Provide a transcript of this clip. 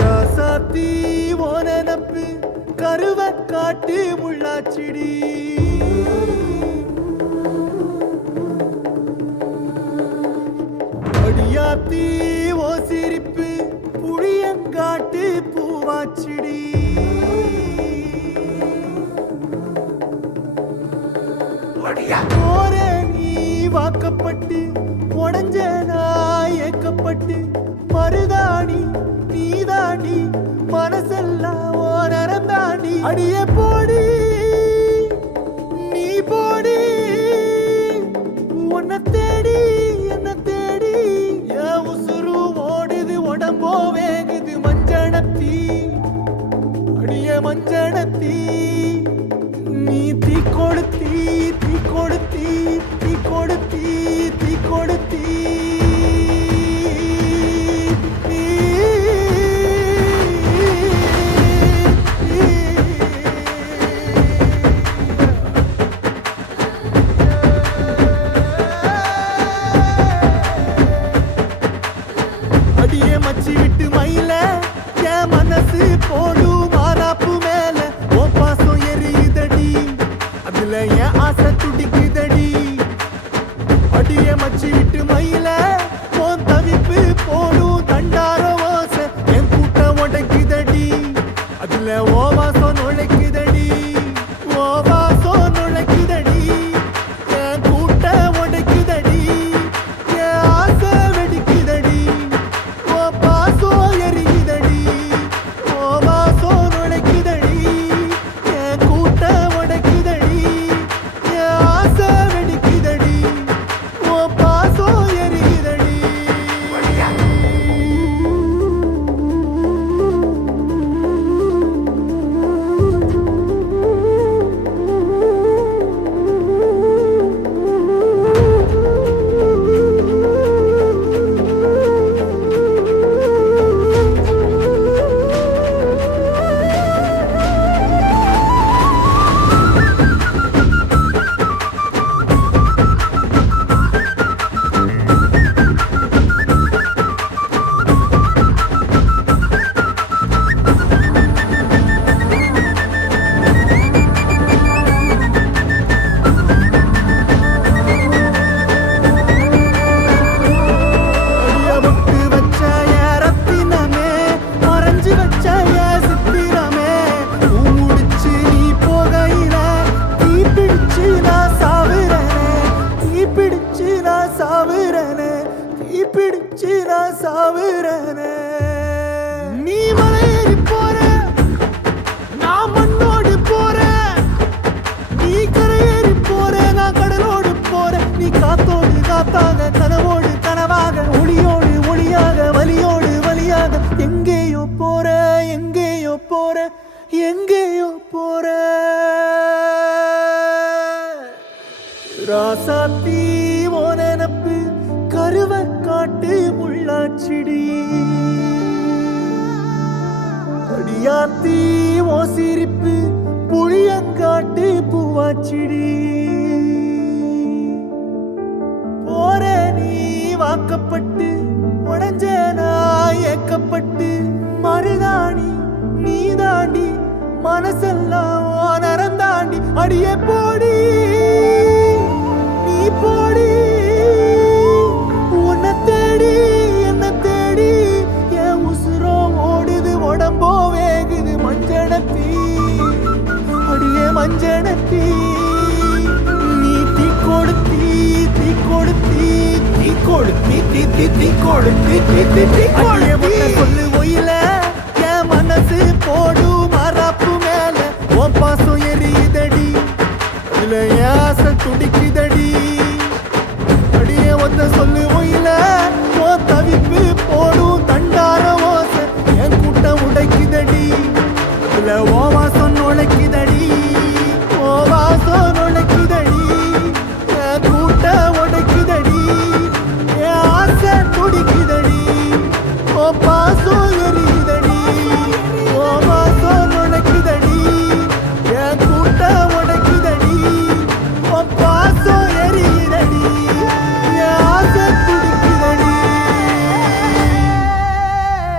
ராசாத்தி ஓன நப்பு கருவ காட்டு முள்ளாச்சிடி அடியாத்தி ஓ சிரிப்பு புளியங்காட்டு பூவாச்சிடி போற நீ வாக்கப்பட்டு உடஞ்ச நாய் ஏக்கப்பட்டு மருதாணி நீதாண்டி மனசெல்லாம் ஓ நரந்தாண்டி அடிய போடி நீ போடி உன்னை தேடி என்ன தேடி என் உசுரு ஓடுது உடம்போ வேகுது மஞ்சனத்தி அடிய மஞ்சனத்தி நீ தீ கொடுத்தி தீ கொடுத்தி தீ கொடுத்தி தீ கொடுத்தி அடியே மச்சி விட்டு மயில என் மனசு போடும் மாறாப்பு மேல ஓ பாசம் எரியுதடி அதுல என் ஆசை துடிக்குதடி அடியே மச்சி விட்டு மயில உன் தவிப்பு போடும் தண்டார ஓசை என் கூட்டம் உடைக்குதடி அதுல ஓ வாசம் நுழைக்குதடி ஓ வாசம் நுழைக்குதடி என் கூட்டம் உடைக்குதடி என் ஆசை வெடிக்குதடி ஓ பாசம் எரியுதடி ஓ வாசம் நுழைக்குதடி என் கூட்டம் உடைக்குதடி என் ஆசை வெடிக்குதடி ஓ பாசம் எரியுதடி முட்டு வச்ச என் ரத்தினமே மறைஞ்சு வச்ச என் சித்திரமே முடிச்சு நீ போகையில தீ பிடிச்சு நான் சாவுறனே தீ பிடிச்சு நான் சாவுறனே தீ பிடிச்சு நான் சாவுறனே நீ மலையேறி போற நான் மண்ணோடு போறேன் நீ கரையேறி போற நான் கடலோடு போறேன் நீ காத்தோடு காத்தாக கனவோடு கனவாக ஒளியோடு ஒளியாக வலியோடு வலியாக எங்கேயோ போற எங்கேயோ போற எங்கேயோ போற ராசாத்தி ஓ நெனப்பு கருவ காட்டு முள்ளாச்சிடி அடியாத்தி ஓ சிரிப்பு புளியங்காட்டு பூவாச்சிடி போற நீ வாக்கப்பட்டு உடஞ்ச நாய் ஏக்கப்பட்டு மருதாணி நீதாண்டி மனசெல்லாம் ஓ நரந்தாண்டி அடிய போடி நீ போடி உன்னை தேடி என்ன தேடி என் உசுரோ ஓடுது உடம்போ வேகுது மஞ்சனத்தி அடியே மஞ்சனத்தி நீ தீ கொடுத்தி தீ கொடுத்தி தீ கொடுத்தி தீ தீ தீ கொடுத்தி தீ தீ தீ கொடுத்தி சொல்லு ஒயில என் மனசு போடும் மறாப்பு மேல உன் பாசம் எரியுதடி அதுல என் ஆசை துடிக்குதடி அடியே ஒத்த சொல்லு ஒயில உன் தவிப்பு போடும் தண்டார ஓசை என் கூட்டம் உடைக்குதடி அதுல ஓ வாசம் நுழைக்குதடி ஓ வாசம் நுழைக்குதடி என் கூட்டம் உடைக்குதடி என் ஆசை துடிக்குதடி ஓ பாசம்